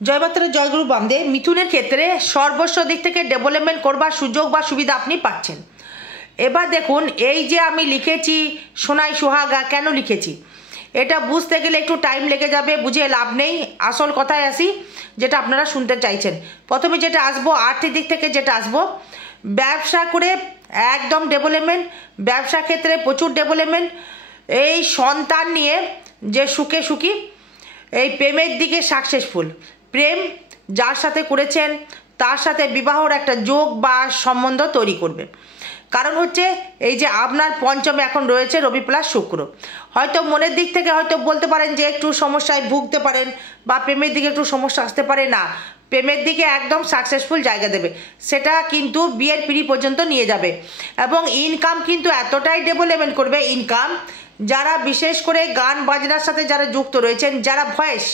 জয়মাত্রা জয়গুরু বামদেব। মিথুনের ক্ষেত্রে সর্বস্ব দিক থেকে ডেভেলপমেন্ট করবার সুযোগ বা সুবিধা আপনি পাচ্ছেন। এবার দেখুন, এই যে আমি লিখেছি সোনাই সোহাগা, কেন লিখেছি এটা বুঝতে গেলে একটু টাইম লেগে যাবে, বুঝে লাভ নেই। আসল কথায় আসি, যেটা আপনারা শুনতে চাইছেন। প্রথমে যেটা আসবো, আর্থিক দিক থেকে যেটা আসবো, ব্যবসা করে একদম ডেভেলপমেন্ট, ব্যবসা ক্ষেত্রে প্রচুর ডেভেলপমেন্ট। এই সন্তান নিয়ে যে সুখে সুখী, এই প্রেমের দিকে সাকসেসফুল। প্রেম যার সাথে করেছেন তার সাথে বিবাহর একটা যোগ বা সম্বন্ধ তৈরি করবে। কারণ হচ্ছে এই যে আপনার পঞ্চমে এখন রয়েছে রবি প্লাস শুক্র। হয়তো মনের দিক থেকে হয়তো বলতে পারেন যে একটু সমস্যায় ভুগতে পারেন বা প্রেমের দিকে একটু সমস্যা আসতে পারে, না, প্রেমের দিকে একদম সাকসেসফুল জায়গা দেবে। সেটা কিন্তু বিয়ের পিঁড়ি পর্যন্ত নিয়ে যাবে। এবং ইনকাম কিন্তু এতটাই ডেভেলপমেন্ট করবে, ইনকাম যারা বিশেষ করে গান বাজনার সাথে যারা যুক্ত রয়েছেন, যারা ভয়েস,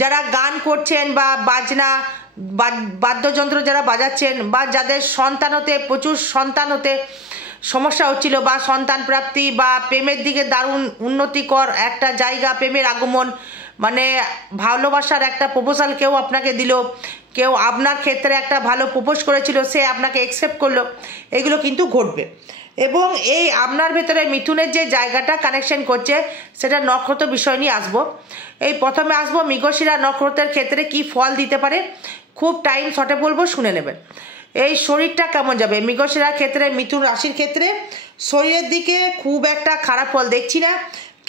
যারা গান করছেন বা বাজনা বাদ্যযন্ত্র যারা বাজাচ্ছেন, বা যাদের সন্তান হতে প্রচুর সন্তান হতে সমস্যা হচ্ছিল, বা সন্তান প্রাপ্তি বা প্রেমের দিকে দারুণ উন্নতিকর একটা জায়গা, প্রেমের আগমন, মানে ভালোবাসার একটা প্রপোজাল কেউ আপনাকে দিল, কেউ আপনার ক্ষেত্রে একটা ভালো প্রপোজ করেছিল, সে আপনাকে অ্যাকসেপ্ট করলো, এগুলো কিন্তু ঘটবে। এবং এই আপনার ভেতরে মিথুনের যে জায়গাটা কানেকশন করছে, সেটা নক্ষত্র বিষয় নিয়ে আসবো। এই প্রথমে আসবো মৃগশিরা নক্ষত্রের ক্ষেত্রে কি ফল দিতে পারে, খুব টাইম শর্টে বলবো, শুনে নেবেন। এই শরীরটা কেমন যাবে মৃগশিরার ক্ষেত্রে, মিথুন রাশির ক্ষেত্রে শরীরের দিকে খুব একটা খারাপ ফল দেখছি না,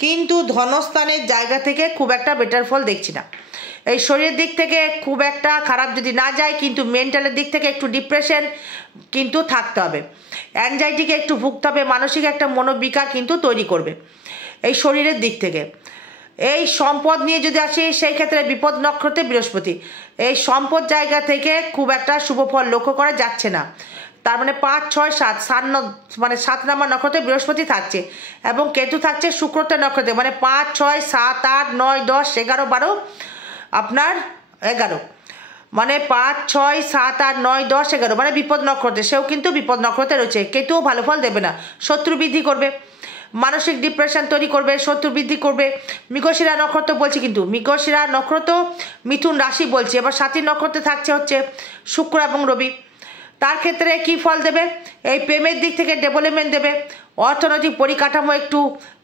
কিন্তু ধনস্থানের জায়গা থেকে খুব একটা বেটার ফল দেখছি না। এই শরীরের দিক থেকে খুব একটা খারাপ যদি না যায়, কিন্তু মেন্টালের দিক থেকে একটু ডিপ্রেশন কিন্তু থাকতে হবে, অ্যাংজাইটিকে একটু ভুগতে হবে, মানসিক একটা মনোবিকার কিন্তু তৈরি করবে এই শরীরের দিক থেকে। এই সম্পদ নিয়ে যদি আসি, সেই ক্ষেত্রে বিপদ নক্ষত্রে বৃহস্পতি, এই সম্পদ জায়গা থেকে খুব একটা শুভ ফল লক্ষ্য করা যাচ্ছে না। তার মানে 5, 6, 7, মানে 7 নম্বর নক্ষত্রে বৃহস্পতি থাকছে এবং কেতু থাকছে শুক্রতে নক্ষত্রে, মানে 5, 6, 7, 8, 9, 10, 11, 12, আপনার 11, মানে 5, 6, 7, 8, 9, 10, 11, মানে বিপদ নক্ষত্রে, সেও কিন্তু বিপদ নক্ষত্রে রয়েছে। কেতুও ভালো ফল দেবে না, শত্রু বৃদ্ধি করবে, মানসিক ডিপ্রেশন তৈরি করবে, শত্রু বৃদ্ধি করবে। মৃগশিরা নক্ষত্র বলছি, কিন্তু মৃগশিরা নক্ষত্র মিথুন রাশি বলছি। এবার 7টি নক্ষত্রে থাকছে হচ্ছে শুক্র এবং রবি। তার ক্ষেত্রে কি ফল দেবে, এই প্রেমের দিক থেকে ডেভেলপমেন্ট দেবে, অর্থনৈতিক পরিকাঠামো একটু,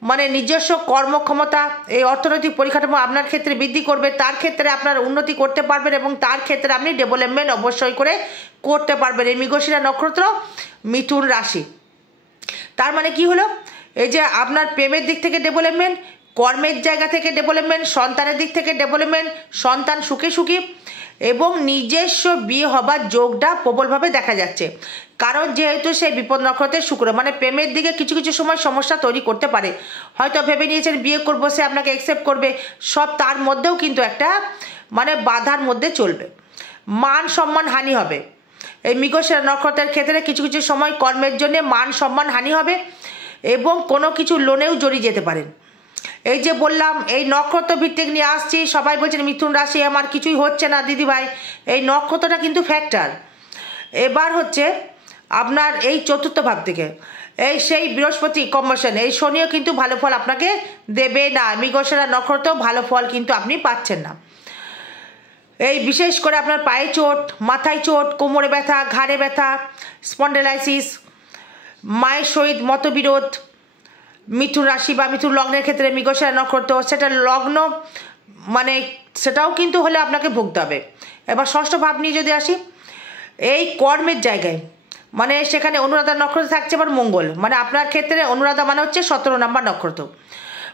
মানে নিজস্ব কর্মক্ষমতা, এই অর্থনৈতিক পরিকাঠামো আপনার ক্ষেত্রে বৃদ্ধি করবে, তার ক্ষেত্রে আপনার উন্নতি করতে পারবেন এবং তার ক্ষেত্রে আপনি ডেভেলপমেন্ট অবশ্যই করে করতে পারবেন। এই মৃগশিরা নক্ষত্র মিথুন রাশি। তার মানে কি হলো, এই যে আপনার প্রেমের দিক থেকে ডেভেলপমেন্ট, কর্মের জায়গা থেকে ডেভেলপমেন্ট, সন্তানের দিক থেকে ডেভেলপমেন্ট, সন্তান সুখে সুখী, এবং নিজস্ব বিয়ে হবার যোগটা প্রবলভাবে দেখা যাচ্ছে। কারণ যেহেতু সেই বিপদ নক্ষত্রের শুক্র, মানে প্রেমের দিকে কিছু কিছু সময় সমস্যা তৈরি করতে পারে। হয়তো ভেবে নিয়েছেন বিয়ে করবো, সে আপনাকে অ্যাকসেপ্ট করবে, সব তার মধ্যেও কিন্তু একটা মানে বাধার মধ্যে চলবে, মান সম্মান হানি হবে। এই মৃগশিরা নক্ষত্রের ক্ষেত্রে কিছু কিছু সময় কর্মের জন্য মান সম্মান হানি হবে এবং কোনো কিছু লোনেও জড়িয়ে যেতে পারেন। এই যে বললাম, এই নক্ষত্র ভিত্তিক নিয়ে আসছি, সবাই বলছেন মিথুন রাশি আমার কিছুই হচ্ছে না দিদিভাই, এই নক্ষত্রটা কিন্তু ফ্যাক্টর। এবার হচ্ছে আপনার এই চতুর্থ ভাব থেকে এই সেই বৃহস্পতি কম্বিনেশন, এই শনিও কিন্তু ভালো ফল আপনাকে দেবে না। মৃগশিরা নক্ষত্র ভালো ফল কিন্তু আপনি পাচ্ছেন না। এই বিশেষ করে আপনার পায়ে চোট, মাথায় চোট, কোমরে ব্যথা, ঘাড়ে ব্যথা, স্পন্ডেলাইসিস, মায়ের সহিত মতবিরোধ, মিথুন রাশি বা মিথুন লগ্নের ক্ষেত্রে মৃগশিরা নক্ষত্র, সেটা লগ্ন মানে সেটাও কিন্তু হলে আপনাকে ভুগতে হবে। এবার ষষ্ঠ ভাব নিয়ে যদি আসি, এই কর্মের জায়গায়, মানে সেখানে অনুরাধা নক্ষত্র থাকছে আবার মঙ্গল, মানে আপনার ক্ষেত্রে অনুরাধা মানে হচ্ছে 17 নম্বর নক্ষত্র,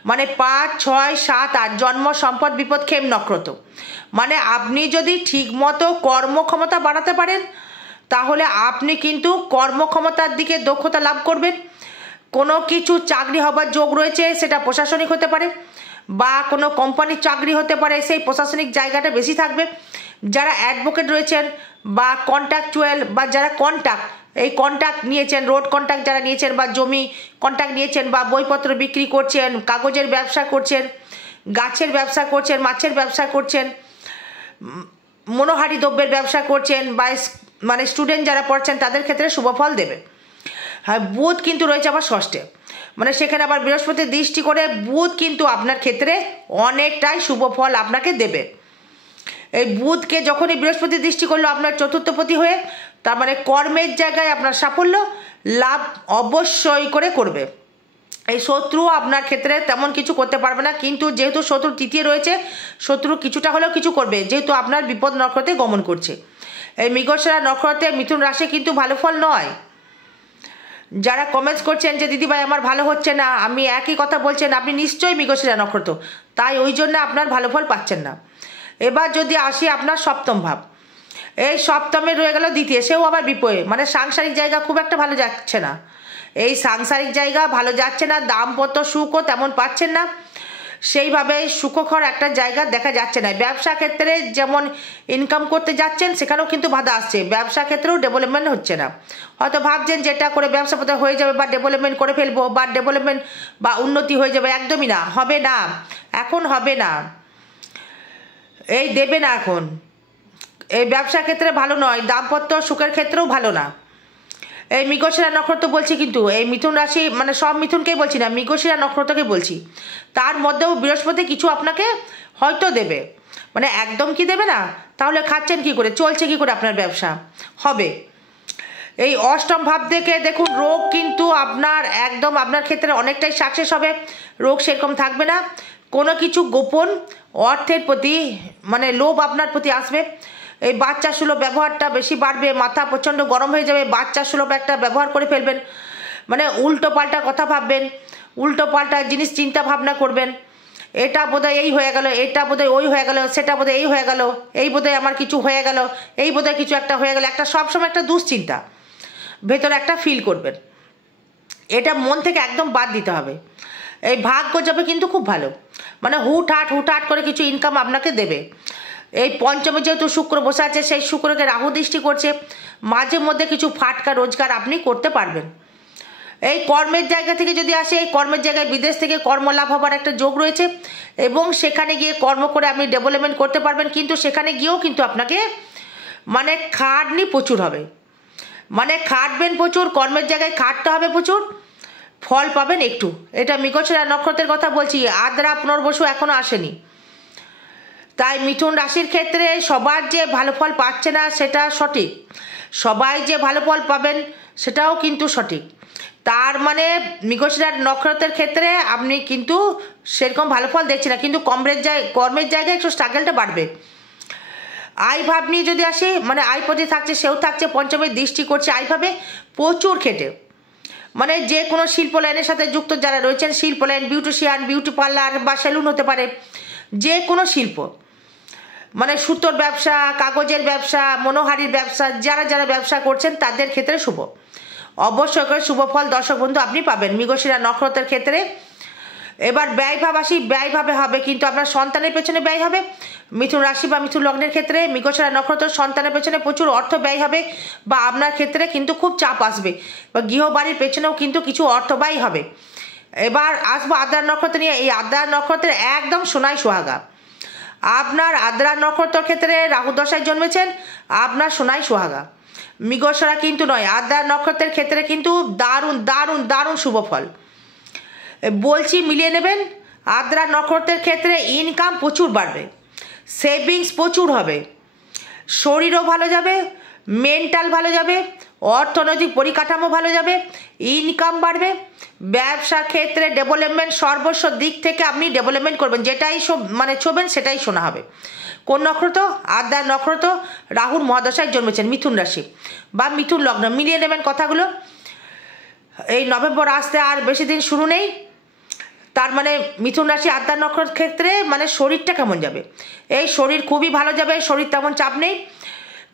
মানে 5, 6, 7, 8 জন্ম সম্পদ বিপদ খেম নক্ষত্র। মানে আপনি যদি ঠিকমতো কর্মক্ষমতা বাড়াতে পারেন, তাহলে আপনি কিন্তু কর্মক্ষমতার দিকে দক্ষতা লাভ করবেন। কোনো কিছু চাকরি হবার যোগ রয়েছে, সেটা প্রশাসনিক হতে পারে বা কোনো কোম্পানির চাকরি হতে পারে, সেই প্রশাসনিক জায়গাটা বেশি থাকবে। যারা অ্যাডভোকেট রয়েছেন বা কন্ট্রাকচুয়াল, বা যারা কন্ট্রাক্ট, এই কন্ট্রাক্ট নিয়েছেন, রোড কন্ট্রাক্ট যারা নিয়েছেন বা জমি কন্ট্রাক্ট নিয়েছেন বা বইপত্র বিক্রি করছেন, কাগজের ব্যবসা করছেন, গাছের ব্যবসা করছেন, মাছের ব্যবসা করছেন, মনোহারী দ্রব্যের ব্যবসা করছেন, বা মানে স্টুডেন্ট যারা পড়ছেন, তাদের ক্ষেত্রে শুভ ফল দেবে। হ্যাঁ, বুধ কিন্তু রয়েছে আবার ষষ্ঠে, মানে সেখানে আবার বৃহস্পতির দৃষ্টি করে বুধ কিন্তু আপনার ক্ষেত্রে অনেকটাই শুভ ফল আপনাকে দেবে। এই বুধকে যখনই বৃহস্পতি দৃষ্টি করলো আপনার চতুর্থপতি হয়ে, তার মানে কর্মের জায়গায় আপনার সাফল্য লাভ অবশ্যই করে করবে। এই শত্রু আপনার ক্ষেত্রে তেমন কিছু করতে পারবে না, কিন্তু যেহেতু শত্রু তৃতীয় রয়েছে, শত্রু কিছুটা হলেও কিছু করবে, যেহেতু আপনার বিপদ নক্ষত্রে গমন করছে। এই মৃগশিরা নক্ষত্রে মিথুন রাশি কিন্তু ভালো ফল নয়। যারা কমেন্টস করছেন যে দিদিভাই আমার ভালো হচ্ছে না, আমি একই কথা বলছেন, আপনি নিশ্চয়ই মৃগশিরা নক্ষত্র, তাই ওই জন্য আপনার ভালো ফল পাচ্ছেন না। এবার যদি আসি আপনার সপ্তম ভাব, এই সপ্তমে রয়ে গেল দ্বিতীয়, সেও আবার বিপরীত, মানে সাংসারিক জায়গা খুব একটা ভালো যাচ্ছে না। এই সাংসারিক জায়গা ভালো যাচ্ছে না, দাম্পত্য সুখও তেমন পাচ্ছেন না, সেইভাবে সুখকর একটা জায়গা দেখা যাচ্ছে না। ব্যবসা ক্ষেত্রে যেমন ইনকাম করতে যাচ্ছেন সেখানেও কিন্তু বাধা আসছে, ব্যবসা ক্ষেত্রেও ডেভেলপমেন্ট হচ্ছে না। হয়তো ভাবছেন যেটা করে ব্যবসা পথে হয়ে যাবে বা ডেভেলপমেন্ট করে ফেলবো বা ডেভেলপমেন্ট বা উন্নতি হয়ে যাবে, একদমই না, হবে না, এখন হবে না, এই দেবে না এখন। এই ব্যবসা ক্ষেত্রে ভালো নয়, দাম্পত্য সুখের ক্ষেত্রেও ভালো না। এই মৃগশিরা নক্ষত্র বলছি, কিন্তু এই মিথুন রাশি মানে সব মিথুনকেই বলছি না, মৃগশিরা নক্ষত্রকে বলছি। তার মধ্যেও বৃহস্পতি কিছু আপনাকে হয়তো দেবে, মানে একদম কি দেবে না, তাহলে খাচ্ছেন কি করে, চলছে কি করে আপনার ব্যবসা হবে। এই অষ্টম ভাব থেকে দেখুন, রোগ কিন্তু আপনার একদম আপনার ক্ষেত্রে অনেকটাই সাকসেস হবে, রোগ সেরকম থাকবে না। কোনো কিছু গোপন অর্থের প্রতি মানে লোভ আপনার প্রতি আসবে। এই বাচ্চা সুলভ ব্যবহারটা বেশি বাড়বে, মাথা প্রচণ্ড গরম হয়ে যাবে, বাচ্চা সুলভ একটা ব্যবহার করে ফেলবেন, মানে উল্টো পাল্টা কথা ভাববেন, উল্টো পাল্টা জিনিস চিন্তা ভাবনা করবেন। এটা বোধহয় এই হয়ে গেল, এটা বোধহয় ওই হয়ে গেল, সেটা বোধহয় এই হয়ে গেল, এই বোধহয় আমার কিছু হয়ে গেল, এই বোধহয় কিছু একটা হয়ে গেল, একটা সবসময় একটা দুশ্চিন্তা ভেতরে একটা ফিল করবেন। এটা মন থেকে একদম বাদ দিতে হবে। এই ভাগ্য যাবে কিন্তু খুব ভালো, মানে হুটহাট করে কিছু ইনকাম আপনাকে দেবে। এই পঞ্চমে যেহেতু শুক্র বসে আছে, সেই শুক্রকে রাহু দৃষ্টি করছে, মাঝে মধ্যে কিছু ফাটকা রোজগার আপনি করতে পারবেন। এই কর্মের জায়গা থেকে যদি আসে, এই কর্মের জায়গায় বিদেশ থেকে কর্মলাভ হবার একটা যোগ রয়েছে, এবং সেখানে গিয়ে কর্ম করে আপনি ডেভেলপমেন্ট করতে পারবেন, কিন্তু সেখানে গিয়েও কিন্তু আপনাকে মানে খাটনি প্রচুর হবে, মানে খাটবেন প্রচুর, কর্মের জায়গায় খাটতে হবে প্রচুর, ফল পাবেন একটু। এটা মৃগশিরা নক্ষত্রের কথা বলছি, আদ্রা পুনর্বসু এখনো আসেনি। তাই মিথুন রাশির ক্ষেত্রে সবার যে ভালো ফল পাচ্ছে না সেটা সঠিক, সবাই যে ভালো ফল পাবেন সেটাও কিন্তু সঠিক। তার মানে মৃগশিরা নক্ষত্রের ক্ষেত্রে আপনি কিন্তু সেরকম ভালো ফল দেখছেন না, কিন্তু কর্মের জায়গায় একটু স্ট্রাগলটা বাড়বে। আয় ভাব নিয়ে যদি আসি, মানে আয়পতি থাকছে, সেও থাকছে, পঞ্চমের দৃষ্টি করছে আয়ভাবে, প্রচুর খেটে, মানে যে কোনো শিল্প লাইনের সাথে যুক্ত যারা রয়েছেন, শিল্প লাইন, বিউটিশিয়ান, বিউটি পার্লার বা সেলুন হতে পারে, যে কোনো শিল্প, মানে সুতোর ব্যবসা, কাগজের ব্যবসা, মনোহারির ব্যবসা, যারা যারা ব্যবসা করছেন তাদের ক্ষেত্রে শুভ, অবশ্যই করে শুভ ফল দর্শক বন্ধু আপনি পাবেন মৃগশিরা নক্ষত্রের ক্ষেত্রে। এবার ব্যয়ভাব আসি, ব্যয়ভাবে হবে কিন্তু আপনার সন্তানের পেছনে ব্যয় হবে। মিথুন রাশি বা মিথুন লগ্নের ক্ষেত্রে মৃগশিরা নক্ষত্র সন্তানের পেছনে প্রচুর অর্থ ব্যয় হবে, বা আপনার ক্ষেত্রে কিন্তু খুব চাপ আসবে, বা গৃহবাড়ির পেছনেও কিন্তু কিছু অর্থ ব্যয় হবে। এবার আসবো আদ্রা নক্ষত্র নিয়ে। এই আদ্রা নক্ষত্রের একদম সোনায় সোহাগা, আপনার আদ্রা নক্ষত্রের ক্ষেত্রে রাহু দশায় জন্মেছেন, আপনার সোনায় সোহাগা। মৃগশিরা কিন্তু নয়, আদ্রা নক্ষত্রের ক্ষেত্রে কিন্তু দারুণ দারুণ দারুণ শুভ ফল বলছি, মিলিয়ে নেবেন। আদ্রা নক্ষত্রের ক্ষেত্রে ইনকাম প্রচুর বাড়বে, সেভিংস প্রচুর হবে, শরীরও ভালো যাবে, মেন্টাল ভালো যাবে, অর্থনৈতিক পরিকাঠামো ভালো যাবে, ইনকাম বাড়বে, ব্যবসা ক্ষেত্রে ডেভেলপমেন্ট, সর্বস্ব দিক থেকে আপনি ডেভেলপমেন্ট করবেন, যেটাই মানে ছোবেন সেটাই শোনা হবে। কোন নক্ষত্র? আদ্রা নক্ষত্র, রাহুর মহাদশায় জন্মেছেন, মিথুন রাশি বা মিথুন লগ্ন, মিলিয়ে নেবেন কথাগুলো। এই নভেম্বর আসতে আর বেশি দিন শুরু নেই, তার মানে মিথুন রাশি আদ্রা নক্ষত্রের ক্ষেত্রে মানে শরীরটা কেমন যাবে, এই শরীর খুবই ভালো যাবে, শরীর তেমন চাপ নেই,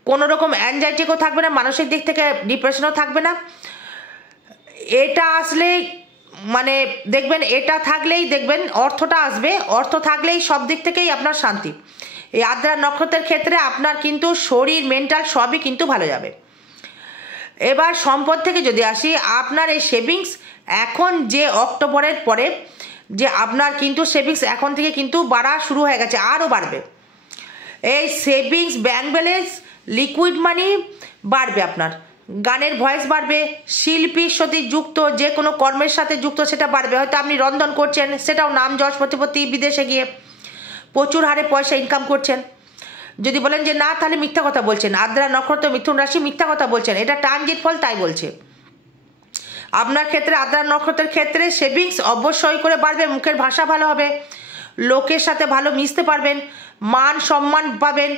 কোনো রকম অ্যাংজাইটিও থাকবে না, মানসিক দিক থেকে ডিপ্রেশনও থাকবে না। এটা আসলেই মানে দেখবেন, এটা থাকলেই দেখবেন অর্থটা আসবে, অর্থ থাকলেই সব দিক থেকেই আপনার শান্তি। এই আদ্রা নক্ষত্রের ক্ষেত্রে আপনার কিন্তু শরীর মেন্টাল সবই কিন্তু ভালো যাবে। এবার সম্পদ থেকে যদি আসি, আপনার এই সেভিংস এখন যে অক্টোবরের পরে যে আপনার কিন্তু সেভিংস এখন থেকে কিন্তু বাড়া শুরু হয়ে গেছে, আরও বাড়বে। এই savings, bank balance, liquid money বাড়বে, আপনার গানের ভয়েস বাড়বে, শিল্পীর সাথে যুক্ত যে কোনো কর্মের সাথে যুক্ত সেটা বাড়বে। হয়তো আপনি রন্ধন করছেন, সেটাও নাম যশ প্রতিপত্তি, বিদেশে গিয়ে প্রচুর হারে পয়সা ইনকাম করছেন, যদি বলেন যে না তাহলে মিথ্যা কথা বলছেন, আদ্রা নক্ষত্র মিথুন রাশি মিথ্যা কথা বলছেন, এটা ট্রানজিট ফল তাই বলছে। আপনার ক্ষেত্রে আদ্রা নক্ষত্রের ক্ষেত্রে সেভিংস অবশ্যই করে বাড়বে, মুখের ভাষা ভালো হবে, লোকের সাথে ভালো মিশতে পারবেন, মান সম্মান পাবেন,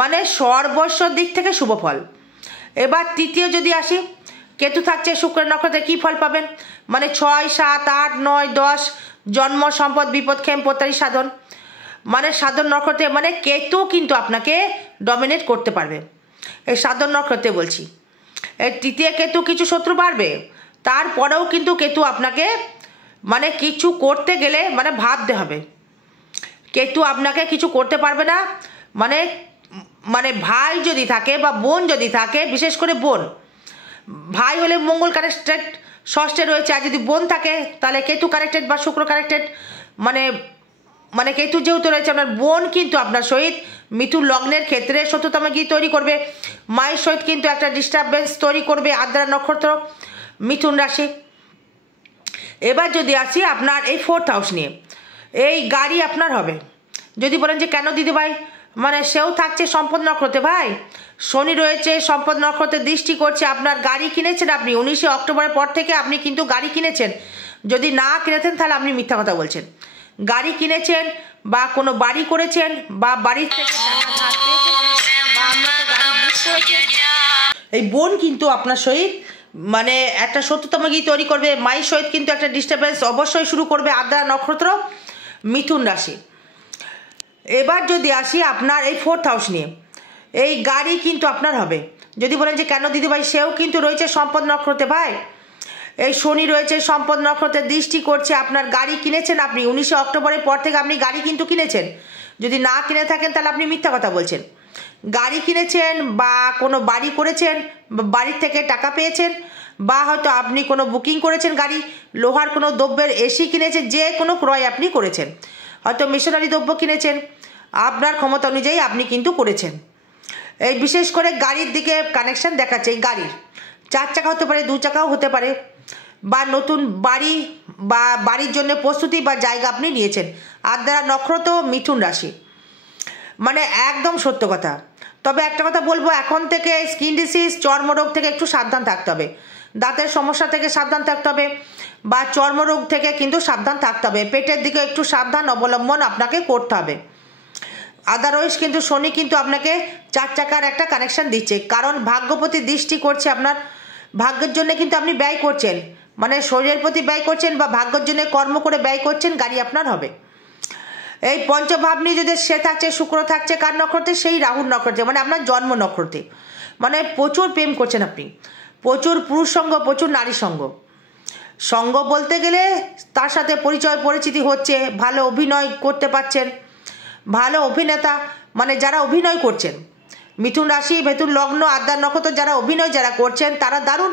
মানে সর্বস্ব দিক থেকে শুভ ফল। এবার তৃতীয় যদি আসি, কেতু থাকছে শুক্রের নক্ষত্রে, কী ফল পাবেন, মানে 6, 7, 8, 9, 10 জন্ম, সম্পদ, বিপদ, ক্ষেম, প্রতারী, সাধন, মানে সাধন নক্ষত্রে, মানে কেতু কিন্তু আপনাকে ডমিনেট করতে পারবে এই সাধন নক্ষত্রে বলছি। এই তৃতীয় কেতু কিছু শত্রু বাড়বে, তারপরেও কিন্তু কেতু আপনাকে মানে কিছু করতে গেলে মানে ভাবতে হবে, কেতু আপনাকে কিছু করতে পারবে না। মানে মানে ভাই যদি থাকে বা বোন যদি থাকে, বিশেষ করে বোন, ভাই হলে মঙ্গল কানেক্টেড ষষ্ঠে রয়েছে, আর যদি বোন থাকে তাহলে কেতু কানেক্টেড বা শুক্র কানেক্টেড, মানে মানে কেতু যেহেতু রয়েছে আপনার বোন কিন্তু আপনার সহিত মিথুন লগ্নের ক্ষেত্রে শত্রুতাম গিয়ে তৈরি করবে, মায়ের সহিত কিন্তু একটা ডিস্টারবেন্স তৈরি করবে আদ্রা নক্ষত্র মিথুন রাশি। এবার যদি আসি আপনার এই 4th হাউস নিয়ে, এই গাড়ি আপনার হবে। যদি বলেন যে কেন দিদি ভাই, মানে সেও থাকছে সম্পদ নক্ষত্রে, ভাই শনি রয়েছে সম্পদ নক্ষত্রে দৃষ্টি করছে, আপনার গাড়ি কিনেছেন আপনি 19শে অক্টোবরের পর থেকে আপনি কিন্তু গাড়ি কিনেছেন, যদি না কিনেছেন তাহলে আপনি মিথ্যা কথা বলছেন। গাড়ি কিনেছেন বা কোনো বাড়ি করেছেন বা বাড়ির থেকে টাকা ধার পেয়েছেন বা আপনাকে গাড়ি বুক করেছেন, এই বোন কিন্তু আপনার সহিত মানে একটা শত্রুতাম গিয়ে তৈরি করবে, মায়ের সহিত কিন্তু একটা ডিস্টারবেন্স অবশ্যই শুরু করবে আদ্রা নক্ষত্র মিথুন রাশি। এবার যদি আসি আপনার এই 4th হাউস নিয়ে, এই গাড়ি কিন্তু আপনার হবে। যদি বলেন যে কেন দিদিভাই, সেও কিন্তু রয়েছে সম্পদ নক্ষত্রে, ভাই এই শনি রয়েছে সম্পদ নক্ষত্রে দৃষ্টি করছে, আপনার গাড়ি কিনেছেন আপনি 19শে অক্টোবরের পর থেকে আপনি গাড়ি কিন্তু কিনেছেন, যদি না কিনে থাকেন তাহলে আপনি মিথ্যা কথা বলছেন। গাড়ি কিনেছেন বা কোনো বাড়ি করেছেন বা বাড়ির থেকে টাকা পেয়েছেন বা হয়তো আপনি কোনো বুকিং করেছেন গাড়ি, লোহার কোনো দ্রব্যের এসি কিনেছেন, যে কোনো ক্রয় আপনি করেছেন, হয়তো মেশিনারি দ্রব্য কিনেছেন, আপনার ক্ষমতা অনুযায়ী আপনি কিন্তু করেছেন। এই বিশেষ করে গাড়ির দিকে কানেকশন দেখাচ্ছে, এই গাড়ির 4 চাকা হতে পারে, 2 চাকাও হতে পারে, বা নতুন বাড়ি বা বাড়ির জন্য প্রস্তুতি বা জায়গা আপনি নিয়েছেন আদ্রা নক্ষত্র মিথুন রাশি, মানে একদম সত্য কথা। তবে একটা কথা বলবো, এখন থেকে স্কিন ডিসিজ চর্মরোগ থেকে একটু সাবধান থাকতে হবে, দাঁতের সমস্যা থেকে সাবধান থাকতে হবে বা চর্মরোগ থেকে কিন্তু সাবধান থাকতে হবে, পেটের দিকে একটু সাবধান অবলম্বন আপনাকে করতে হবে। আদারওয়াইজ কিন্তু শনি কিন্তু আপনাকে 4 চাকার একটা কানেকশন দিচ্ছে, কারণ ভাগ্যপতি দৃষ্টি করছে, আপনার ভাগ্যের জন্য কিন্তু আপনি ব্যয় করছেন, মানে শরীরের প্রতি ব্যয় করছেন বা ভাগ্যের জন্য কর্ম করে ব্যয় করছেন, গাড়ি আপনার হবে। এই পঞ্চভাব নিয়ে যদি সে থাকছে, শুক্র থাকছে কার নক্ষত্রে, সেই রাহুর নক্ষত্রে, মানে আপনার জন্ম নক্ষত্রে, মানে প্রচুর প্রেম করছেন আপনি, প্রচুর পুরুষ সঙ্গ, প্রচুর নারী সঙ্গ, সঙ্গ বলতে গেলে তার সাথে পরিচয় পরিচিতি হচ্ছে, ভালো অভিনয় করতে পারছেন, ভালো অভিনেতা, মানে যারা অভিনয় করছেন মিথুন রাশি মিথুন লগ্ন আদ্রা নক্ষত্র যারা অভিনয় যারা করছেন তারা দারুণ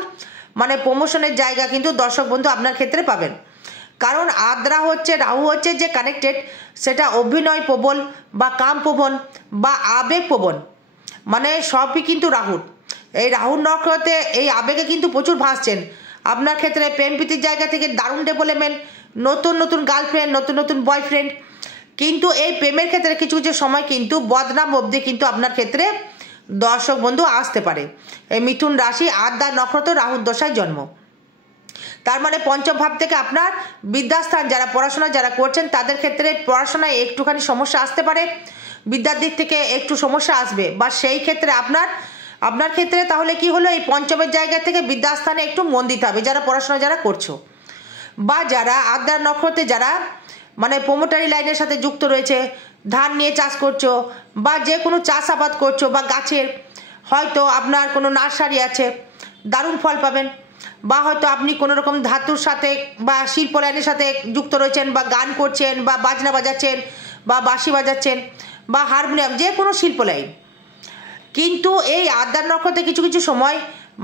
মানে প্রমোশনের জায়গা কিন্তু দর্শক বন্ধু আপনার ক্ষেত্রে পাবেন, কারণ আদ্রা হচ্ছে রাহু হচ্ছে যে কানেক্টেড, সেটা অভিনয় প্রবল বা কাম প্রবণ বা আবেগ প্রবণ, মানে সবই কিন্তু রাহুর। এই রাহুর নক্ষত্রে এই আবেগে কিন্তু প্রচুর ভাসছেন, আপনার ক্ষেত্রে প্রেম প্রীতির জায়গা থেকে দারুণ ডেভেলপমেন্ট, নতুন নতুন গার্লফ্রেন্ড, নতুন নতুন বয়ফ্রেন্ড, কিন্তু এই প্রেমের ক্ষেত্রে কিছু কিছু সময় কিন্তু বদনাম অবধি কিন্তু আপনার ক্ষেত্রে দর্শক বন্ধু আসতে পারে। এই মিথুন রাশি আদ্রা নক্ষত্র রাহুর দশায় জন্ম, তার মানে পঞ্চম ভাব থেকে আপনার বিদ্যাস্থান, যারা পড়াশোনা যারা করছেন তাদের ক্ষেত্রে পড়াশোনায় একটুখানি সমস্যা আসতে পারে, বিদ্যার দিক থেকে একটু সমস্যা আসবে, বা সেই ক্ষেত্রে আপনার ক্ষেত্রে তাহলে কি হলো, এই পঞ্চমের জায়গা থেকে বিদ্যাস্থানে একটু মন দিতে হবে যারা পড়াশোনা যারা করছো, বা যারা আদ্রা নক্ষত্রে যারা মানে প্রোমোটারি লাইনের সাথে যুক্ত রয়েছে, ধান নিয়ে চাষ করছো বা যে কোনো চাষাবাদ করছো বা গাছের হয়তো আপনার কোনো নার্সারি আছে, দারুণ ফল পাবেন, বা হয়তো আপনি কোনো রকম ধাতুর সাথে বা শিল্প লাইনের সাথে যুক্ত রয়েছেন বা গান করছেন বা বাজনা বাজাচ্ছেন বা বাঁশি বাজাচ্ছেন বা হারমোনিয়াম, যে কোনো শিল্প লাইন। কিন্তু এই আদ্রা নক্ষত্রে কিছু কিছু সময়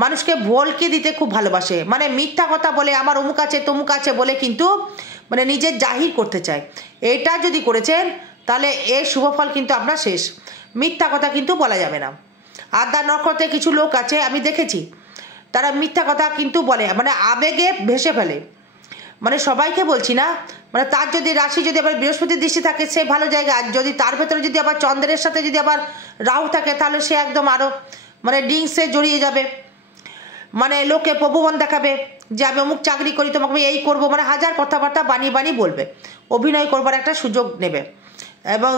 মানুষকে ভোলকে দিতে খুব ভালোবাসে, মানে মিথ্যা কথা বলে আমার অমুক আছে তমুক আছে বলে কিন্তু মানে নিজের জাহির করতে চায়, এটা যদি করেছেন তাহলে এর শুভফল কিন্তু আপনার শেষ, মিথ্যা কথা কিন্তু বলা যাবে না। আদ্রা নক্ষত্রে কিছু লোক আছে আমি দেখেছি, তারা মিথ্যা কথা কিন্তু বলে, মানে আবেগে ভেসে ফেলে, মানে সবাইকে বলছি না, মানে তার যদি রাশি যদি আবার বৃহস্পতির দৃষ্টি থাকে সে ভালো জায়গা, আর যদি তার ভেতরে যদি আবার চন্দ্রের সাথে যদি আবার রাহু থাকে তাহলে সে একদম আরও মানে ড্রিঙ্কসে জড়িয়ে যাবে, মানে লোকে প্রভুবন দেখাবে যে আমি অমুক চাকরি করি, তোমাকে আমি এই করবো, মানে হাজার কথাবার্তা বানিয়ে বানিয়ে বলবে, অভিনয় করবার একটা সুযোগ নেবে এবং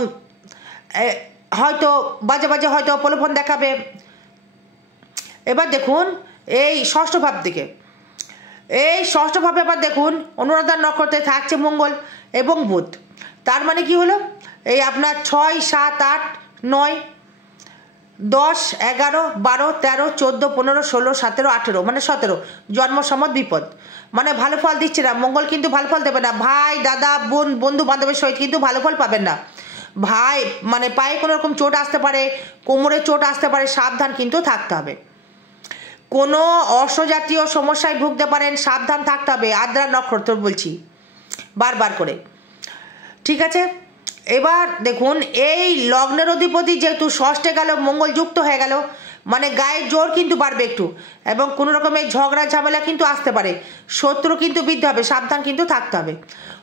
হয়তো বাজে বাজে হয়তো প্রলোভন দেখাবে। এবার দেখুন এই ষষ্ঠ ভাব দিকে, এই ষষ্ঠ ভাবে এবার দেখুন অনুরাধা নক্ষত্রে থাকছে মঙ্গল এবং বুধ। তার মানে কি হলো, এই আপনার 6, 7, 8, 9, 10, 11, 12, 13, 14, 15, 16, 17, 18 মানে 17 জন্ম সম্বত বিপদ, মানে ভালো ফল দিচ্ছে না মঙ্গল, কিন্তু ভালো ফল দেবে না। ভাই দাদা বোন বন্ধু বান্ধবের সহিত কিন্তু ভালো ফল পাবেন না। ভাই মানে পায়ে কোনো রকম চোট আসতে পারে, কোমরে চোট আসতে পারে, সাবধান কিন্তু থাকতে হবে। কোনো অশ্বজাতীয় সমস্যায় ভুগতে পারেন, সাবধান থাকতে হবে। আদ্রা নক্ষত্র বলছি বারবার করে, ঠিক আছে। এবার দেখুন এই লগ্নের অধিপতি যেহেতু ষষ্ঠে গেল, মঙ্গল যুক্ত হয়ে গেল, মানে গায়ের জোর কিন্তু বাড়বে একটু, এবং কোনো রকমের ঝগড়া ঝামেলা কিন্তু আসতে পারে, শত্রু কিন্তু বৃদ্ধি হবে, সাবধান কিন্তু থাকতে হবে।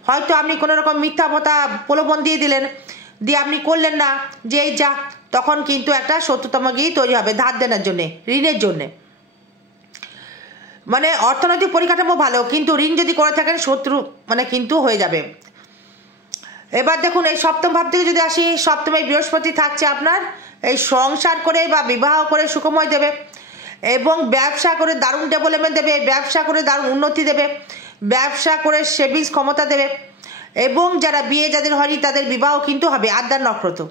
হয়তো আপনি কোনো রকম মিথ্যা কথা প্রলোভন দিয়ে দিলেন, দিয়ে আপনি করলেন না যে এই যা, তখন কিন্তু একটা শত্রুতম গিয়ে তৈরি হবে ধার দেনার জন্যে, ঋণের জন্যে। মানে অর্থনৈতিক পরিকাঠামো ভালো, কিন্তু ঋণ যদি করে থাকেন শত্রু মানে কিন্তু হয়ে যাবে। এবার দেখুন এই সপ্তম ভাব থেকে যদি আসি, সপ্তমে বৃহস্পতি থাকছে আপনার এই সংসার করে বা বিবাহ করে সুখময় দেবে, এবং ব্যবসা করে দারুণ ডেভেলপমেন্ট দেবে, ব্যবসা করে দারুণ উন্নতি দেবে, ব্যবসা করে সেভিংস ক্ষমতা দেবে, এবং যারা বিয়ে যাদের হয়নি তাদের বিবাহ কিন্তু হবে। আদ্রা নক্ষত্র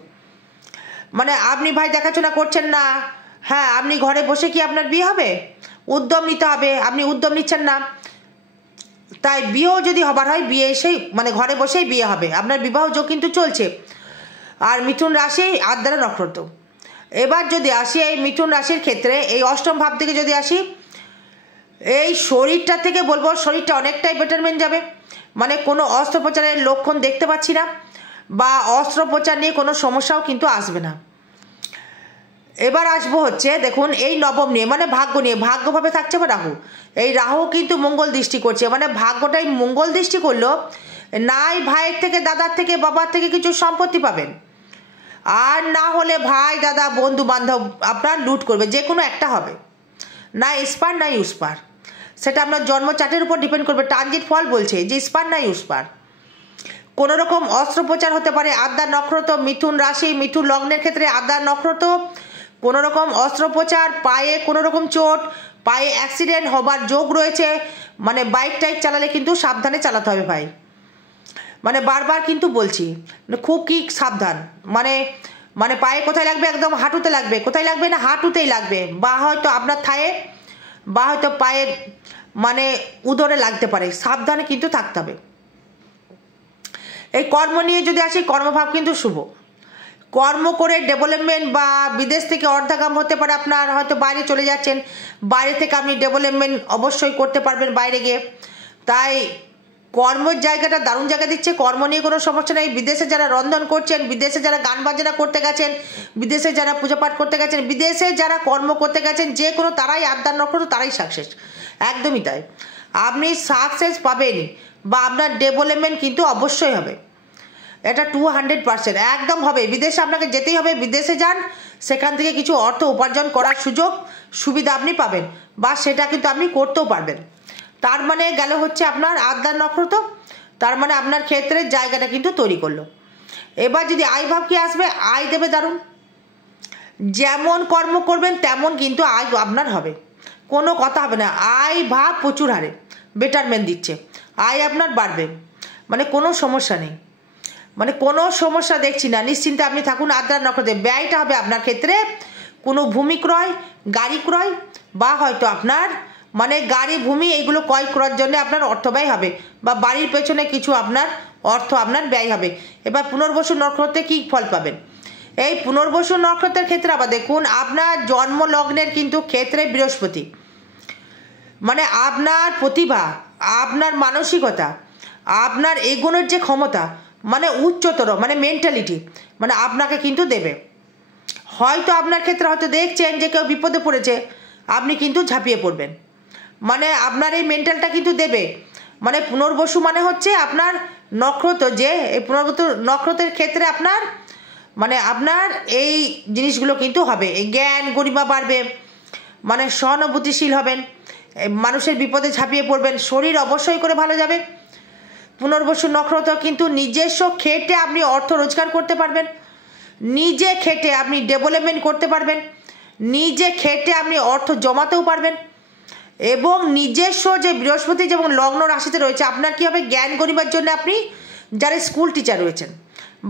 মানে আপনি ভাই দেখাশোনা করছেন না, হ্যাঁ আপনি ঘরে বসে কি আপনার বিয়ে হবে? উদ্যম নিতে হবে, আপনি উদ্যম নিচ্ছেন না, তাই বিয়েও যদি হবার হয় বিয়ে এসেই মানে ঘরে বসেই বিয়ে হবে, আপনার বিবাহ যোগ কিন্তু চলছে। আর মিথুন রাশি আদ্রা নক্ষত্র। এবার যদি আসি এই মিথুন রাশির ক্ষেত্রে এই অষ্টম ভাব থেকে যদি আসি, এই শরীরটা থেকে বলবো শরীরটা অনেকটাই বেটারমেন্ট যাবে, মানে কোনো অস্ত্রোপচারের লক্ষণ দেখতে পাচ্ছি না, বা অস্ত্রোপচার নিয়ে কোনো সমস্যাও কিন্তু আসবে না। এবার আসবো হচ্ছে দেখুন এই নবম নিয়ে, মানে ভাগ্য নিয়ে, ভাগ্যভাবে থাকছে বা রাহু, এই রাহু কিন্তু মঙ্গল দৃষ্টি করছে, মানে ভাগ্যটাই মঙ্গল দৃষ্টি করলো, নাই ভাইয়ের থেকে দাদার থেকে বাবার থেকে কিছু সম্পত্তি পাবেন, আর না হলে ভাই দাদা বন্ধু বান্ধব আপনার লুট করবে, যে কোনো একটা হবে, না ইস্পার না ইউস্পার, সেটা আপনার জন্ম চার্টের উপর ডিপেন্ড করবে। ট্রানজিট ফল বলছে যে ইস্পার না ইউস্পার, কোনো রকম অস্ত্রোপচার হতে পারে। আদ্রা নক্ষত্র মিথুন রাশি মিথুন লগ্নের ক্ষেত্রে আদ্রা নক্ষত্র, কোনো রকম অস্ত্রোপচার, পায়ে কোনো রকম চোট, পায়ে অ্যাক্সিডেন্ট হবার যোগ রয়েছে, মানে বাইক টাইক চালালে কিন্তু সাবধানে চালাতে হবে ভাই, মানে বারবার কিন্তু বলছি খুব কি সাবধান, মানে মানে পায়ে কোথায় লাগবে, একদম হাঁটুতে লাগবে, কোথায় লাগবে না হাঁটুতেই লাগবে, বা হয়তো আপনার থায়ে, বা হয়তো পায়ের মানে উদরে লাগতে পারে, সাবধানে কিন্তু থাকতে হবে। এই কর্ম নিয়ে যদি আসি, কর্মভাব কিন্তু শুভ, কর্ম করে ডেভেলপমেন্ট বা বিদেশ থেকে অর্ধাগাম হতে পারে, আপনার হয়তো বাইরে চলে যাচ্ছেন, বাইরে থেকে আপনি ডেভেলপমেন্ট অবশ্যই করতে পারবেন বাইরে গিয়ে, তাই কর্মের জায়গাটা দারুণ জায়গা দিচ্ছে, কর্ম নিয়ে কোনো সমস্যা নেই। বিদেশে যারা রন্ধন করছেন, বিদেশে যারা গান বাজনা করতে গেছেন, বিদেশে যারা পূজাপাঠ করতে গেছেন, বিদেশে যারা কর্ম করতে গেছেন, যে কোনো তারাই আদ্রা নক্ষত্র তারাই সাকসেস, একদমই তাই। আপনি সাকসেস পাবেনই, বা আপনার ডেভেলপমেন্ট কিন্তু অবশ্যই হবে, এটা 200% একদম হবে। বিদেশে আপনাকে যেতেই হবে, বিদেশে যান, সেখান থেকে কিছু অর্থ উপার্জন করার সুযোগ সুবিধা আপনি পাবেন, বা সেটা কিন্তু আপনি করতেও পারবেন। তার মানে গেল হচ্ছে আপনার আদ্রা নক্ষত্র, তার মানে আপনার ক্ষেত্রের জায়গাটা কিন্তু তৈরি করলো। এবার যদি আয় ভাব কি আসবে, আয় দেবে দারুণ, যেমন কর্ম করবেন তেমন কিন্তু আয় আপনার হবে, কোনো কথা হবে না। আয় ভাব প্রচুর হারে বেটারমেন্ট দিচ্ছে, আয় আপনার বাড়বে, মানে কোনো সমস্যা নেই, মানে কোনো সমস্যা দেখছি না, নিশ্চিন্তে আপনি থাকুন। আদ্রা নক্ষত্রে ব্যয়টা হবে আপনার ক্ষেত্রে কোনো ভূমি ক্রয়, গাড়ি ক্রয়, বা হয়তো আপনার মানে গাড়ি ভূমি এইগুলো ক্রয় করার জন্য আপনার অর্থ ব্যয় হবে, বা বাড়ির পেছনে কিছু আপনার অর্থ আপনার ব্যয় হবে। এবার পুনর্বসু নক্ষত্রে কী ফল পাবেন, এই পুনর্বসু নক্ষত্রের ক্ষেত্রে আবার দেখুন আপনার জন্ম লগ্নের কিন্তু ক্ষেত্রে বৃহস্পতি, মানে আপনার প্রতিভা, আপনার মানসিকতা, আপনার এগোনোর যে ক্ষমতা, মানে উচ্চতর মানে মেন্টালিটি, মানে আপনাকে কিন্তু দেবে। হয়তো আপনার ক্ষেত্রে হয়তো দেখছেন যে কেউ বিপদে পড়েছে, আপনি কিন্তু ঝাঁপিয়ে পড়বেন, মানে আপনার এই মেন্টালটা কিন্তু দেবে। মানে পুনর্বসু মানে হচ্ছে আপনার নক্ষত্র যে এই পুনর্বসু নক্ষত্রের ক্ষেত্রে আপনার মানে আপনার এই জিনিসগুলো কিন্তু হবে, এই জ্ঞান গরিমা বাড়বে, মানে সহানুভূতিশীল হবেন, মানুষের বিপদে ঝাঁপিয়ে পড়বেন, শরীর অবশ্যই করে ভালো যাবে। পুনর্বসু নক্ষত্র কিন্তু নিজস্ব খেটে আপনি অর্থ রোজগার করতে পারবেন, নিজে খেটে আপনি ডেভেলপমেন্ট করতে পারবেন, নিজে খেটে আপনি অর্থ জমাতেও পারবেন। এবং নিজস্ব যে বৃহস্পতি যেমন লগ্ন রাশিতে রয়েছে, আপনার কী হবে, জ্ঞান গরিমার জন্য আপনি যারা স্কুল টিচার রয়েছেন,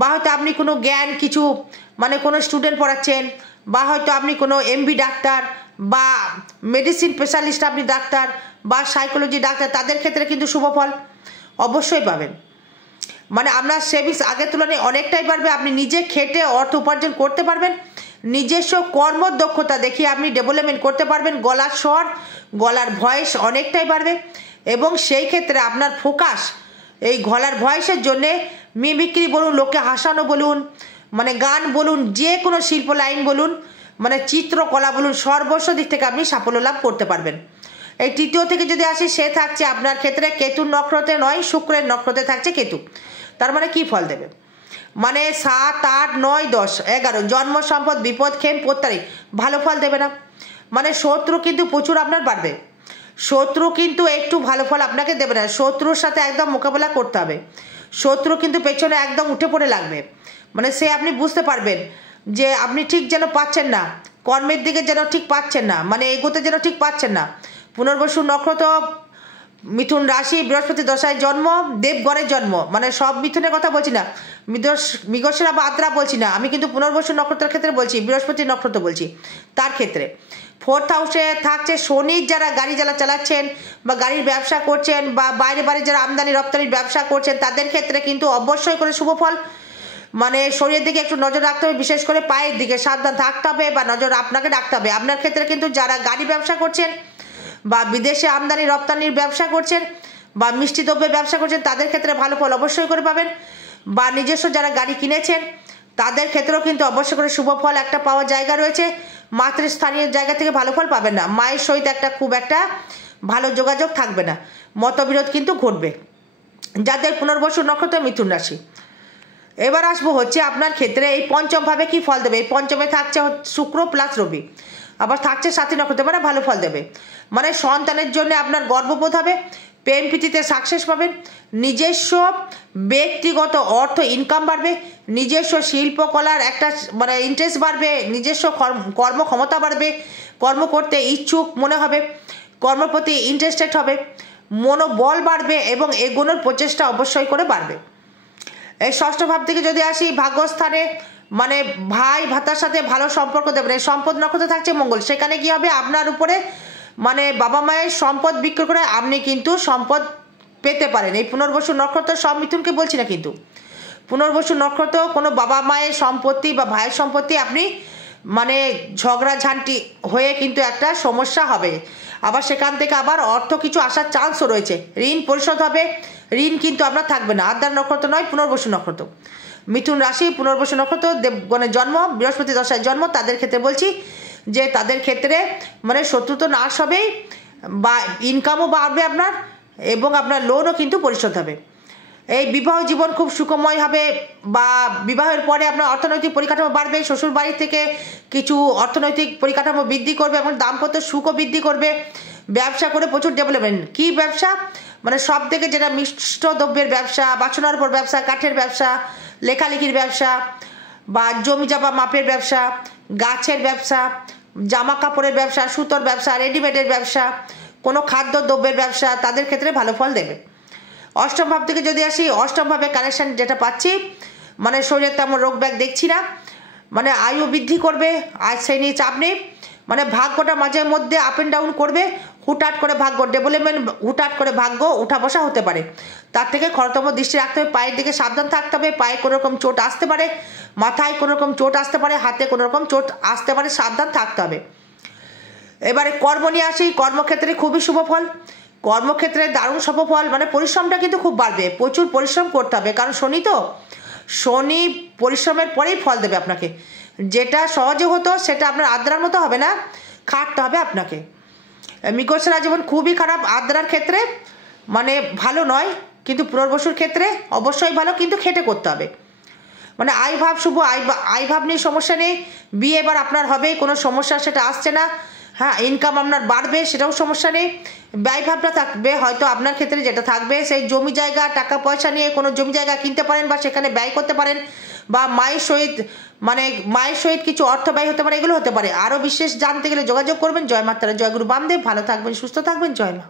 বা হয়তো আপনি কোনো জ্ঞান কিছু মানে কোনো স্টুডেন্ট পড়াচ্ছেন, বা হয়তো আপনি কোনো এমবি ডাক্তার বা মেডিসিন স্পেশালিস্ট আপনি ডাক্তার বা সাইকোলজি ডাক্তার, তাদের ক্ষেত্রে কিন্তু শুভ ফল অবশ্যই পাবেন। মানে আপনার সেভিংস আগের তুলনায় অনেকটাই বাড়বে, আপনি নিজে খেটে অর্থ উপার্জন করতে পারবেন, নিজস্ব কর্মদক্ষতা দেখিয়ে আপনি ডেভেলপমেন্ট করতে পারবেন, গলার স্বর গলার ভয়েস অনেকটাই বাড়বে। এবং সেই ক্ষেত্রে আপনার ফোকাস এই গলার ভয়েসের জন্যে মিমিক্রি বলুন, লোককে হাসানো বলুন, মানে গান বলুন, যে কোনো শিল্প লাইন বলুন, মানে চিত্রকলা বলুন, সর্বস্ব দিক থেকে আপনি সাফল্য লাভ করতে পারবেন। এই তৃতীয় থেকে যদি আসি, সে থাকছে আপনার ক্ষেত্রে কেতুর নক্ষত্রে নয়, শুক্রের নক্ষত্রে থাকছে কেতু। তার মানে কি ফল দেবে, মানে 7, 8, 9, 10, 11 জন্ম সম্পদ বিপদ ক্ষেম প্রত্যারি, ভালো ফল দেবে না। মানে শত্রু কিন্তু প্রচুর আপনার বাড়বে, শত্রু কিন্তু একটু ভালো ফল আপনাকে দেবে না, শত্রুর সাথে একদম মোকাবেলা করতে হবে, শত্রু কিন্তু পেছনে একদম উঠে পড়ে লাগবে। মানে সে আপনি বুঝতে পারবেন যে আপনি ঠিক যেন পাচ্ছেন না, কর্মের দিকে যেন ঠিক পাচ্ছেন না, মানে এগোতে যেন ঠিক পাচ্ছেন না। পুনর্বসু নক্ষত্র মিথুন রাশি, বৃহস্পতি দশায় জন্ম, দেবগণের জন্ম, মানে সব মিথুনের কথা বলছি না, মৃগশিরা বা আদ্রা বলছি না, আমি কিন্তু পুনর্বসু নক্ষত্রের ক্ষেত্রে বলছি, বৃহস্পতি নক্ষত্র বলছি। তার ক্ষেত্রে 4th হাউসে থাকছে শনির, যারা গাড়ি চালাচ্ছেন বা গাড়ির ব্যবসা করছেন বা বাইরে বাইরে যারা আমদানি রপ্তানির ব্যবসা করছেন, তাদের ক্ষেত্রে কিন্তু অবশ্যই করে শুভ ফল। মানে শরীরের দিকে একটু নজর রাখতে হবে, বিশেষ করে পায়ের দিকে সাবধান থাকতে হবে বা নজর আপনাকে রাখতে হবে। আপনার ক্ষেত্রে কিন্তু যারা গাড়ি ব্যবসা করছেন বা বিদেশে আমদানি রপ্তানির ব্যবসা করছেন বা মিষ্টি দ্রব্যের ব্যবসা করছেন, তাদের ক্ষেত্রে ভালো ফল অবশ্যই করে পাবেন। বা নিজস্ব যারা গাড়ি কিনেছেন, তাদের ক্ষেত্রেও কিন্তু অবশ্যই করে শুভ ফল একটা পাওয়ার জায়গা রয়েছে। মাতৃস্থানীয় জায়গা থেকে ভালো ফল পাবেন না, মায়ের সহিত খুব একটা ভালো যোগাযোগ থাকবে না, মতবিরোধ কিন্তু ঘটবে। যাদের পুনর্বসু নক্ষত্র মিথুন রাশি। এবার আসবো হচ্ছে আপনার ক্ষেত্রে এই পঞ্চম ভাবে কি ফল দেবে। এই পঞ্চমে থাকছে শুক্র প্লাস রবি, আবার থাকছে সাথী নক্ষত্র, মানে ভালো ফল দেবে। মানে সন্তানের জন্য আপনার গর্ববোধ হবে, প্রেম প্রীতিতে সাকসেস পাবেন, নিজস্ব ব্যক্তিগত অর্থ ইনকাম বাড়বে, নিজস্ব শিল্পকলার একটা মানে ইন্টারেস্ট বাড়বে, নিজস্ব কর্মক্ষমতা বাড়বে, কর্ম করতে ইচ্ছুক মনে হবে, কর্মের প্রতি ইন্টারেস্টেড হবে, মনোবল বাড়বে এবং এগোনোর প্রচেষ্টা অবশ্যই করে বাড়বে। এই ষষ্ঠ ভাব থেকে যদি আসি, ভাগ্যস্থানে মানে ভাই ভাতার সাথে ভালো সম্পর্ক দেবেন। এই সম্পদ নক্ষত্রে থাকছে মঙ্গল, সেখানে কি হবে, আপনার উপরে মানে বাবা মায়ের সম্পদ বিক্রি করে আপনি কিন্তু সম্পদ পেতে পারেন। এই পুনর্বসু নক্ষত্র সব মিথুনকে বলছি না, কিন্তু পুনর্বসু নক্ষত্র কোনো বাবা মায়ের সম্পত্তি বা ভাইয়ের সম্পত্তি আপনি মানে ঝগড়াঝাঁটি হয়ে কিন্তু একটা সমস্যা হবে, আবার সেখান থেকে আবার অর্থ কিছু আসার চান্সও রয়েছে, ঋণ পরিশোধ হবে, ঋণ কিন্তু আপনার থাকবে না। আদ্রা নক্ষত্র নয়, পুনর্বসু নক্ষত্র, মিথুন রাশি, পুনর্বসু নক্ষত্র, দেবগণের জন্ম, বৃহস্পতি দশায় জন্ম, তাদের ক্ষেত্রে বলছি যে তাদের ক্ষেত্রে মানে শত্রু তো নাশ হবেই, বা ইনকামও বাড়বে আপনার, এবং আপনার লোনও কিন্তু পরিশোধ হবে। এই বিবাহ জীবন খুব সুখময় হবে, বা বিবাহের পরে আপনার অর্থনৈতিক পরিকাঠামো বাড়বে, শ্বশুর বাড়ি থেকে কিছু অর্থনৈতিক পরিকাঠামো বৃদ্ধি করবে এবং দাম্পত্য সুখও বৃদ্ধি করবে। ব্যবসা করে প্রচুর ডেভেলপমেন্ট। কী ব্যবসা, মানে সব থেকে যেটা মিষ্ট দ্রব্যের ব্যবসা, বাসনার উপর ব্যবসা, কাঠের ব্যবসা, লেখালেখির ব্যবসা, বা জমি জামা মাপের ব্যবসা, গাছের ব্যবসা, জামা কাপড়ের ব্যবসা, সুতোর ব্যবসা, রেডিমেডের ব্যবসা, কোনো খাদ্য দ্রব্যের ব্যবসা, তাদের ক্ষেত্রে ভালো ফল দেবে। অষ্টম ভাব থেকে যদি আসি, অষ্টম ভাবে কানেকশন যেটা পাচ্ছি, মানে শরীরে তেমন রোগ ব্যাগ দেখছি না, মানে আয়ু বৃদ্ধি করবে, আর সেই নিয়ে চাপ নেই, মানে ভাগ্যটা মাঝে মধ্যে আপ অ্যান্ড ডাউন করবে, হুটহাট করে ভাগ্য ডেভেলপমেন্ট, হুটহাট করে ভাগ্য উঠা বসা হতে পারে, তার থেকে খরতম দৃষ্টি রাখতে হবে, পায়ের দিকে সাবধান থাকতে হবে, পায়ে কোনো রকম চোট আসতে পারে, মাথায় কোনো রকম চোট আসতে পারে, হাতে কোনো রকম চোট আসতে পারে, সাবধান থাকতে হবে। এবারে কর্ম নিয়ে আসি, কর্মক্ষেত্রে খুবই শুভ ফল, কর্মক্ষেত্রে দারুণ শুভ ফল, মানে পরিশ্রমটা কিন্তু খুব বাড়বে, প্রচুর পরিশ্রম করতে হবে, কারণ শনি তো, শনি পরিশ্রমের পরেই ফল দেবে আপনাকে, যেটা সহজে হতো সেটা আপনার আদ্রার মতো হবে না, খাটতে হবে আপনাকে। মৃগশিরা জীবন খুবই খারাপ আদ্রার ক্ষেত্রে, মানে ভালো নয়, কিন্তু পুনর্বসুর ক্ষেত্রে অবশ্যই ভালো, কিন্তু খেটে করতে হবে। মানে আয় ভাব শুভ, আয় ভাব নিয়ে সমস্যা নেই, বিয়ে এবার আপনার হবে, কোনো সমস্যা সেটা আসছে না। হ্যাঁ, ইনকাম আপনার বাড়বে, সেটাও সমস্যা নেই। ব্যয় ভাবটা থাকবে, হয়তো আপনার ক্ষেত্রে যেটা থাকবে সেই জমি জায়গা টাকা পয়সা নিয়ে কোনো জমি জায়গা কিনতে পারেন বা সেখানে ব্যয় করতে পারেন, বা মায়ের সহিত কিছু অর্থ ব্যয় হতে পারে, এগুলো হতে পারে। আরও বিশেষ জানতে গেলে যোগাযোগ করবেন। জয় মাতারা, জয় গুরু বামদেব। ভালো থাকবেন, সুস্থ থাকবেন, জয় মা।